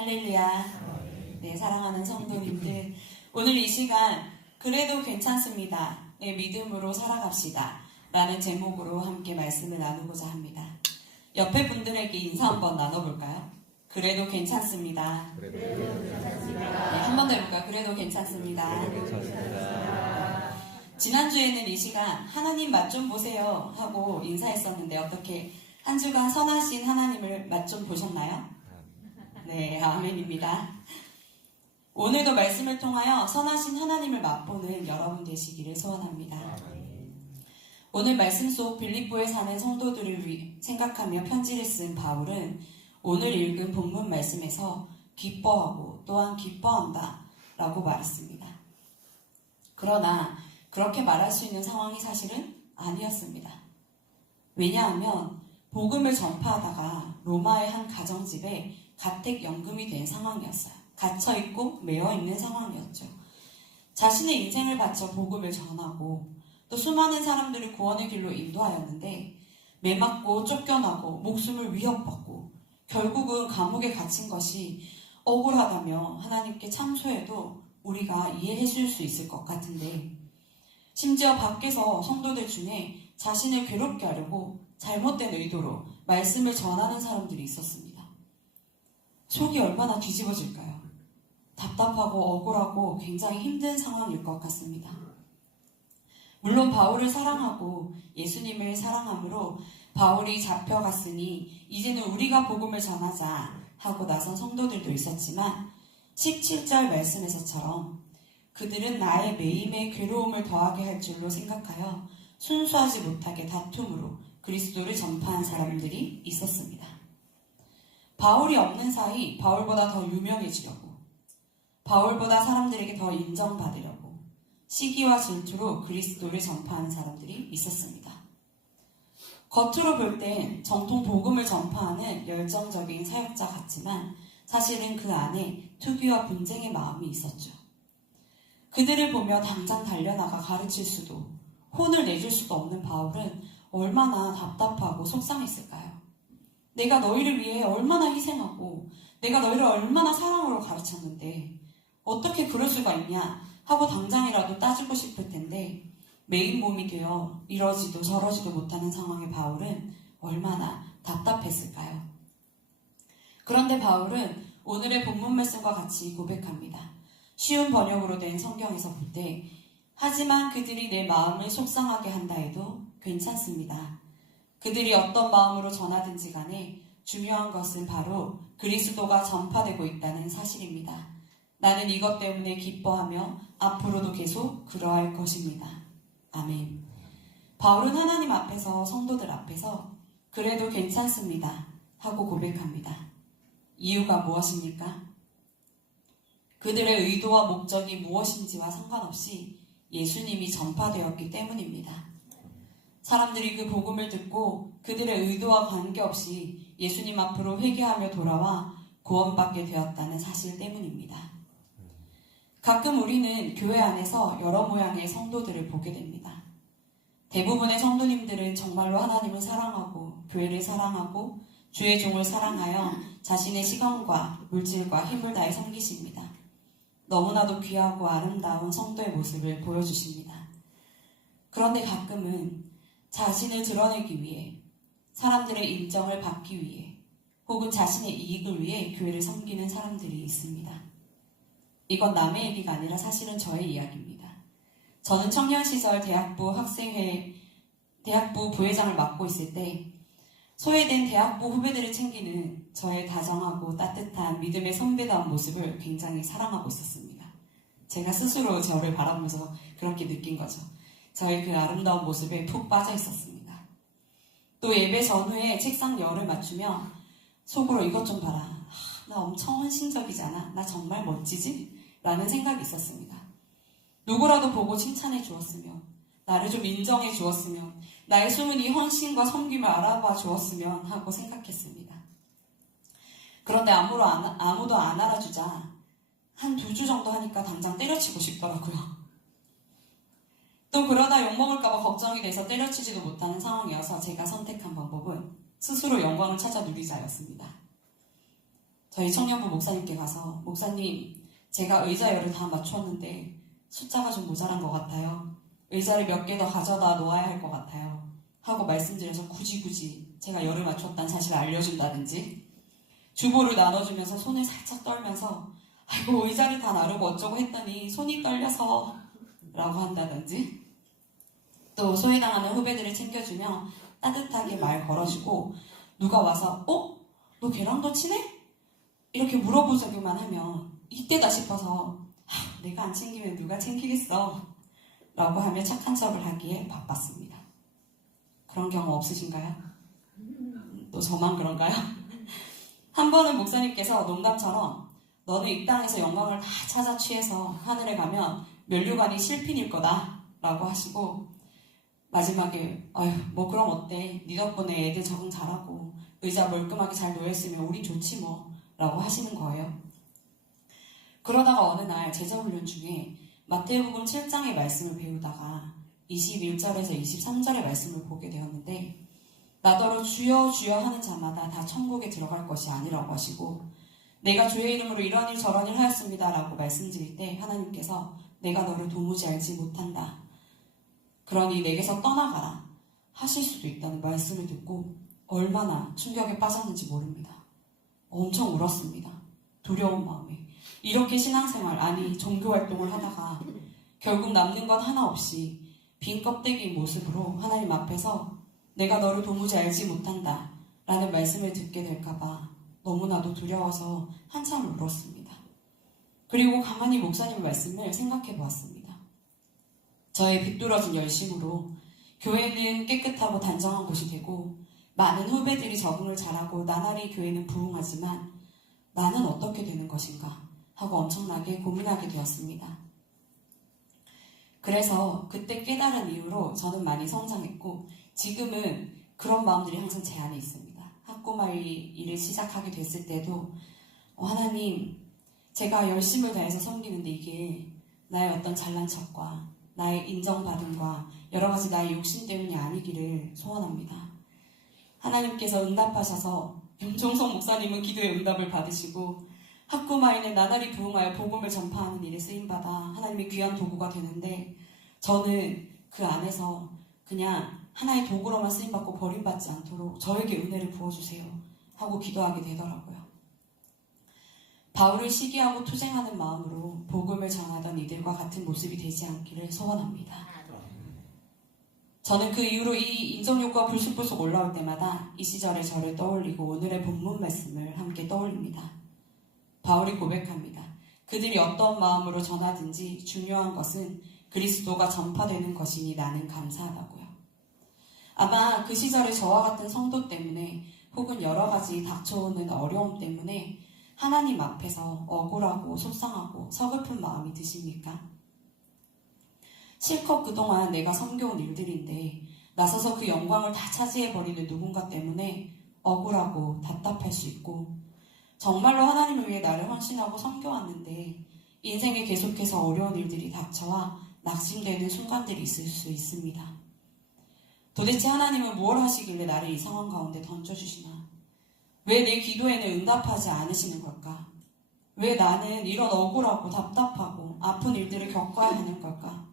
할렐루야. 네, 사랑하는 성도님들, 오늘 이 시간 그래도 괜찮습니다. 네, 믿음으로 살아갑시다. 라는 제목으로 함께 말씀을 나누고자 합니다. 옆에 분들에게 인사 한번 나눠볼까요? 그래도 괜찮습니다. 그래도 괜찮습니다. 네, 한 번 더 해볼까요? 그래도 괜찮습니다. 그래도 괜찮습니다. 지난주에는 이 시간 하나님 맛 좀 보세요 하고 인사했었는데 어떻게 한 주간 선하신 하나님을 맛 좀 보셨나요? 네, 아멘입니다. 오늘도 말씀을 통하여 선하신 하나님을 맛보는 여러분 되시기를 소원합니다. 오늘 말씀 속 빌립보에 사는 성도들을 생각하며 편지를 쓴 바울은 오늘 읽은 본문 말씀에서 기뻐하고 또한 기뻐한다 라고 말했습니다. 그러나 그렇게 말할 수 있는 상황이 사실은 아니었습니다. 왜냐하면 복음을 전파하다가 로마의 한 가정집에 가택연금이 된 상황이었어요. 갇혀있고 매어있는 상황이었죠. 자신의 인생을 바쳐 복음을 전하고 또 수많은 사람들을 구원의 길로 인도하였는데 매맞고 쫓겨나고 목숨을 위협받고 결국은 감옥에 갇힌 것이 억울하다며 하나님께 참소해도 우리가 이해해 줄 수 있을 것 같은데 심지어 밖에서 성도들 중에 자신을 괴롭게 하려고 잘못된 의도로 말씀을 전하는 사람들이 있었습니다. 속이 얼마나 뒤집어질까요? 답답하고 억울하고 굉장히 힘든 상황일 것 같습니다. 물론 바울을 사랑하고 예수님을 사랑함으로 바울이 잡혀갔으니 이제는 우리가 복음을 전하자 하고 나선 성도들도 있었지만 17절 말씀에서처럼 그들은 나의 매임에 괴로움을 더하게 할 줄로 생각하여 순수하지 못하게 다툼으로 그리스도를 전파한 사람들이 있었습니다. 바울이 없는 사이 바울보다 더 유명해지려고 바울보다 사람들에게 더 인정받으려고 시기와 질투로 그리스도를 전파하는 사람들이 있었습니다. 겉으로 볼 땐 정통 복음을 전파하는 열정적인 사역자 같지만 사실은 그 안에 투기와 분쟁의 마음이 있었죠. 그들을 보며 당장 달려나가 가르칠 수도 혼을 내줄 수도 없는 바울은 얼마나 답답하고 속상했을까요? 내가 너희를 위해 얼마나 희생하고 내가 너희를 얼마나 사랑으로 가르쳤는데 어떻게 그럴 수가 있냐 하고 당장이라도 따지고 싶을 텐데 매인 몸이 되어 이러지도 저러지도 못하는 상황의 바울은 얼마나 답답했을까요? 그런데 바울은 오늘의 본문 말씀과 같이 고백합니다. 쉬운 번역으로 된 성경에서 볼 때 하지만 그들이 내 마음을 속상하게 한다 해도 괜찮습니다. 그들이 어떤 마음으로 전하든지 간에 중요한 것은 바로 그리스도가 전파되고 있다는 사실입니다. 나는 이것 때문에 기뻐하며 앞으로도 계속 그러할 것입니다. 아멘. 바울은 하나님 앞에서 성도들 앞에서 그래도 괜찮습니다 하고 고백합니다. 이유가 무엇입니까? 그들의 의도와 목적이 무엇인지와 상관없이 예수님이 전파되었기 때문입니다. 사람들이 그 복음을 듣고 그들의 의도와 관계없이 예수님 앞으로 회개하며 돌아와 구원받게 되었다는 사실 때문입니다. 가끔 우리는 교회 안에서 여러 모양의 성도들을 보게 됩니다. 대부분의 성도님들은 정말로 하나님을 사랑하고 교회를 사랑하고 주의 종을 사랑하여 자신의 시간과 물질과 힘을 다해 섬기십니다. 너무나도 귀하고 아름다운 성도의 모습을 보여주십니다. 그런데 가끔은 자신을 드러내기 위해 사람들의 인정을 받기 위해 혹은 자신의 이익을 위해 교회를 섬기는 사람들이 있습니다. 이건 남의 얘기가 아니라 사실은 저의 이야기입니다. 저는 청년 시절 대학부 부회장을 맡고 있을 때 소외된 대학부 후배들을 챙기는 저의 다정하고 따뜻한 믿음의 선배다운 모습을 굉장히 사랑하고 있었습니다. 제가 스스로 저를 바라보면서 그렇게 느낀 거죠. 저의 그 아름다운 모습에 푹 빠져 있었습니다. 또 예배 전후에 책상 열을 맞추며 속으로 이것 좀 봐라. 나 엄청 헌신적이잖아. 나 정말 멋지지? 라는 생각이 있었습니다. 누구라도 보고 칭찬해 주었으면 나를 좀 인정해 주었으면 나의 숨은 이 헌신과 섬김을 알아봐 주었으면 하고 생각했습니다. 그런데 아무도 안 알아주자 한 2주 정도 하니까 당장 때려치고 싶더라고요. 또 그러다 욕먹을까봐 걱정이 돼서 때려치지도 못하는 상황이어서 제가 선택한 방법은 스스로 영광을 찾아 누리자였습니다. 저희 청년부 목사님께 가서 목사님, 제가 의자 열을 다 맞췄는데 숫자가 좀 모자란 것 같아요. 의자를 몇 개 더 가져다 놓아야 할 것 같아요. 하고 말씀드려서 굳이 제가 열을 맞췄다는 사실을 알려준다든지, 주보를 나눠주면서 손을 살짝 떨면서 아이고 의자를 다 나르고 어쩌고 했더니 손이 떨려서 라고 한다든지, 또 소외당하는 후배들을 챙겨주며 따뜻하게 말 걸어주고 누가 와서 너 걔랑도 친해? 이렇게 물어보자기만 하면 이때다 싶어서 내가 안 챙기면 누가 챙기겠어 라고 하며 착한 척을 하기에 바빴습니다. 그런 경험 없으신가요? 또 저만 그런가요? 한 번은 목사님께서 농담처럼 너는 이 땅에서 영광을 다 찾아 취해서 하늘에 가면 면류관이 실핀일 거다 라고 하시고, 마지막에 뭐 그럼 어때, 네 덕분에 애들 적응 잘하고 의자 멀끔하게 잘 놓여있으면 우린 좋지 뭐 라고 하시는 거예요. 그러다가 어느 날 제자훈련 중에 마태복음 7장의 말씀을 배우다가 21절에서 23절의 말씀을 보게 되었는데, 나더러 주여 주여 하는 자마다 다 천국에 들어갈 것이 아니라고 하시고, 내가 주의 이름으로 이런 일 저런 일 하였습니다 라고 말씀드릴 때 하나님께서 내가 너를 도무지 알지 못한다, 그러니 내게서 떠나가라 하실 수도 있다는 말씀을 듣고 얼마나 충격에 빠졌는지 모릅니다. 엄청 울었습니다. 두려운 마음에. 이렇게 신앙생활, 아니 종교활동을 하다가 결국 남는 건 하나 없이 빈 껍데기인 모습으로 하나님 앞에서 내가 너를 도무지 알지 못한다 라는 말씀을 듣게 될까봐 너무나도 두려워서 한참 울었습니다. 그리고 가만히 목사님 말씀을 생각해 보았습니다. 저의 비뚤어진 열심으로 교회는 깨끗하고 단정한 곳이 되고 많은 후배들이 적응을 잘하고 나날이 교회는 부흥하지만 나는 어떻게 되는 것인가 하고 엄청나게 고민하게 되었습니다. 그래서 그때 깨달은 이후로 저는 많이 성장했고 지금은 그런 마음들이 항상 제 안에 있습니다. 학구마을 일을 시작하게 됐을 때도 하나님, 제가 열심을 다해서 섬기는데 이게 나의 어떤 잘난 척과 나의 인정받음과 여러 가지 나의 욕심 때문이 아니기를 소원합니다. 하나님께서 응답하셔서 윤종성 목사님은 기도의 응답을 받으시고 학구마을은 나날이 부흥하여 복음을 전파하는 일에 쓰임받아 하나님의 귀한 도구가 되는데, 저는 그 안에서 그냥 하나의 도구로만 쓰임받고 버림받지 않도록 저에게 은혜를 부어주세요 하고 기도하게 되더라고요. 바울을 시기하고 투쟁하는 마음으로 복음을 전하던 이들과 같은 모습이 되지 않기를 소원합니다. 저는 그 이후로 이 인정욕과 불쑥불쑥 올라올 때마다 이 시절의 저를 떠올리고 오늘의 본문 말씀을 함께 떠올립니다. 바울이 고백합니다. 그들이 어떤 마음으로 전하든지 중요한 것은 그리스도가 전파되는 것이니 나는 감사하다고요. 아마 그 시절의 저와 같은 성도 때문에 혹은 여러 가지 닥쳐오는 어려움 때문에 하나님 앞에서 억울하고 속상하고 서글픈 마음이 드십니까? 실컷 그동안 내가 섬겨온 일들인데 나서서 그 영광을 다 차지해버리는 누군가 때문에 억울하고 답답할 수 있고, 정말로 하나님을 위해 나를 헌신하고 섬겨왔는데 인생에 계속해서 어려운 일들이 닥쳐와 낙심되는 순간들이 있을 수 있습니다. 도대체 하나님은 무엇 하시길래 나를 이 상황 가운데 던져주시나? 왜 내 기도에는 응답하지 않으시는 걸까? 왜 나는 이런 억울하고 답답하고 아픈 일들을 겪어야 하는 걸까?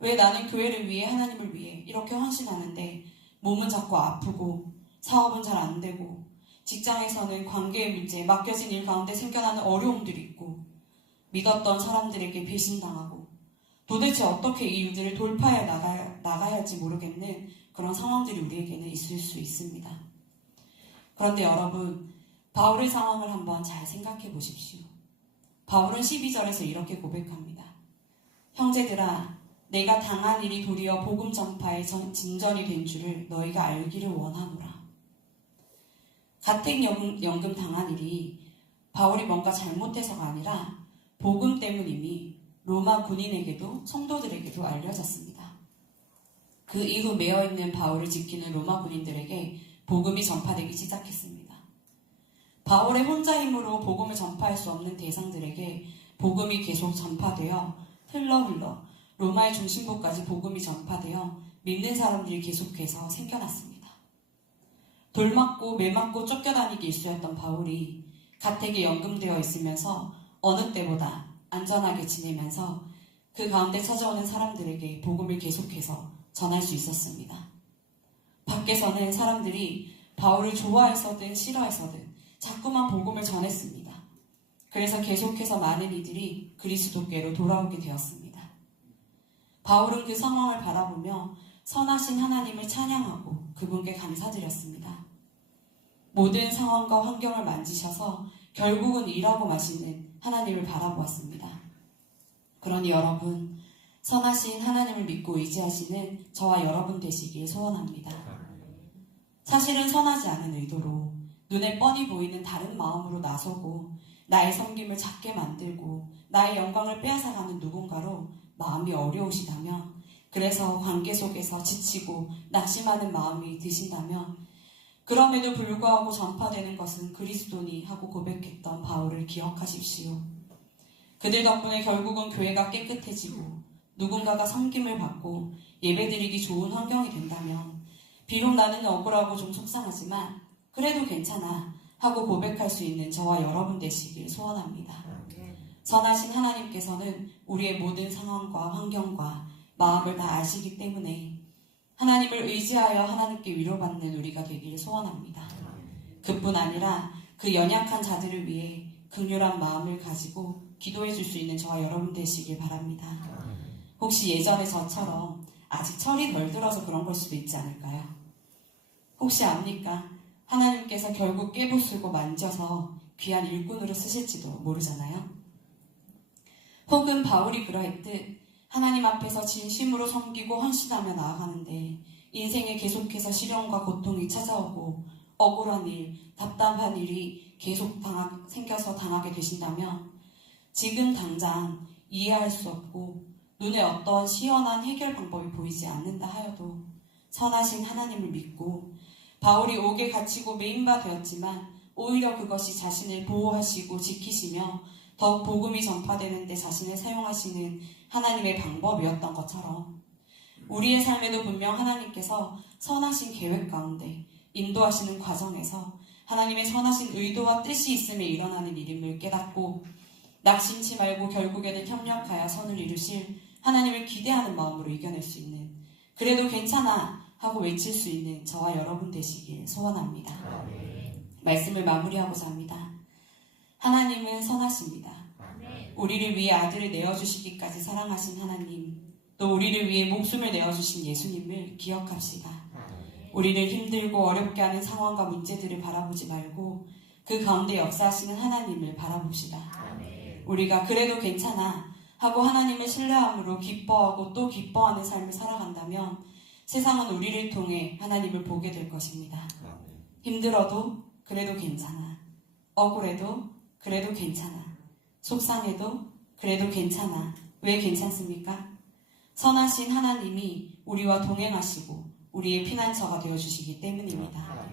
왜 나는 교회를 위해, 하나님을 위해 이렇게 헌신하는데 몸은 자꾸 아프고 사업은 잘 안 되고 직장에서는 관계의 문제, 맡겨진 일 가운데 생겨나는 어려움들이 있고 믿었던 사람들에게 배신당하고 도대체 어떻게 이 일들을 돌파해 나가야 할지 모르겠는 그런 상황들이 우리에게는 있을 수 있습니다. 그런데 여러분, 바울의 상황을 한번 잘 생각해 보십시오. 바울은 12절에서 이렇게 고백합니다. 형제들아, 내가 당한 일이 도리어 복음 전파의 진전이 된 줄을 너희가 알기를 원하노라. 가택연금 당한 일이 바울이 뭔가 잘못해서가 아니라 복음 때문임이 로마 군인에게도 성도들에게도 알려졌습니다. 그 이후 매어있는 바울을 지키는 로마 군인들에게 복음이 전파되기 시작했습니다. 바울의 혼자 힘으로 복음을 전파할 수 없는 대상들에게 복음이 계속 전파되어 흘러 로마의 중심부까지 복음이 전파되어 믿는 사람들이 계속해서 생겨났습니다. 돌맞고 매맞고 쫓겨다니기 일쑤였던 바울이 가택에 연금되어 있으면서 어느 때보다 안전하게 지내면서 그 가운데 찾아오는 사람들에게 복음을 계속해서 전할 수 있었습니다. 밖에서는 사람들이 바울을 좋아해서든 싫어해서든 자꾸만 복음을 전했습니다. 그래서 계속해서 많은 이들이 그리스도께로 돌아오게 되었습니다. 바울은 그 상황을 바라보며 선하신 하나님을 찬양하고 그분께 감사드렸습니다. 모든 상황과 환경을 만지셔서 결국은 일하고 마시는 하나님을 바라보았습니다. 그러니 여러분, 선하신 하나님을 믿고 의지하시는 저와 여러분 되시길 소원합니다. 사실은 선하지 않은 의도로 눈에 뻔히 보이는 다른 마음으로 나서고 나의 섬김을 작게 만들고 나의 영광을 빼앗아가는 누군가로 마음이 어려우시다면, 그래서 관계 속에서 지치고 낙심하는 마음이 드신다면, 그럼에도 불구하고 전파되는 것은 그리스도니 하고 고백했던 바울을 기억하십시오. 그들 덕분에 결국은 교회가 깨끗해지고 누군가가 섬김을 받고 예배드리기 좋은 환경이 된다면, 비록 나는 억울하고 좀 속상하지만 그래도 괜찮아 하고 고백할 수 있는 저와 여러분 되시길 소원합니다. 선하신 하나님께서는 우리의 모든 상황과 환경과 마음을 다 아시기 때문에 하나님을 의지하여 하나님께 위로받는 우리가 되기를 소원합니다. 그뿐 아니라 그 연약한 자들을 위해 긍휼한 마음을 가지고 기도해 줄 수 있는 저와 여러분 되시길 바랍니다. 혹시 예전에 저처럼 아직 철이 덜 들어서 그런 걸 수도 있지 않을까요? 혹시 압니까? 하나님께서 결국 깨부수고 만져서 귀한 일꾼으로 쓰실지도 모르잖아요. 혹은 바울이 그러했듯 하나님 앞에서 진심으로 섬기고 헌신하며 나아가는데 인생에 계속해서 시련과 고통이 찾아오고 억울한 일, 답답한 일이 계속 생겨서 당하게 되신다면, 지금 당장 이해할 수 없고 눈에 어떤 시원한 해결 방법이 보이지 않는다 하여도 선하신 하나님을 믿고, 바울이 옥에 갇히고 매인바 되었지만 오히려 그것이 자신을 보호하시고 지키시며 더욱 복음이 전파되는 데 자신을 사용하시는 하나님의 방법이었던 것처럼, 우리의 삶에도 분명 하나님께서 선하신 계획 가운데 인도하시는 과정에서 하나님의 선하신 의도와 뜻이 있음에 일어나는 일임을 깨닫고 낙심치 말고 결국에는 협력하여 선을 이루실 하나님을 기대하는 마음으로 이겨낼 수 있는, 그래도 괜찮아 하고 외칠 수 있는 저와 여러분 되시길 소원합니다. 말씀을 마무리하고자 합니다. 하나님은 선하십니다. 우리를 위해 아들을 내어주시기까지 사랑하신 하나님, 또 우리를 위해 목숨을 내어주신 예수님을 기억합시다. 우리를 힘들고 어렵게 하는 상황과 문제들을 바라보지 말고 그 가운데 역사하시는 하나님을 바라봅시다. 우리가 그래도 괜찮아 하고 하나님을 신뢰함으로 기뻐하고 또 기뻐하는 삶을 살아간다면 세상은 우리를 통해 하나님을 보게 될 것입니다. 힘들어도 그래도 괜찮아. 억울해도 그래도 괜찮아. 속상해도 그래도 괜찮아. 왜 괜찮습니까? 선하신 하나님이 우리와 동행하시고 우리의 피난처가 되어주시기 때문입니다.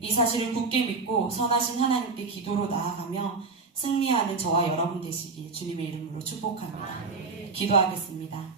이 사실을 굳게 믿고 선하신 하나님께 기도로 나아가며 승리하는 저와 여러분 되시길 주님의 이름으로 축복합니다. 기도하겠습니다.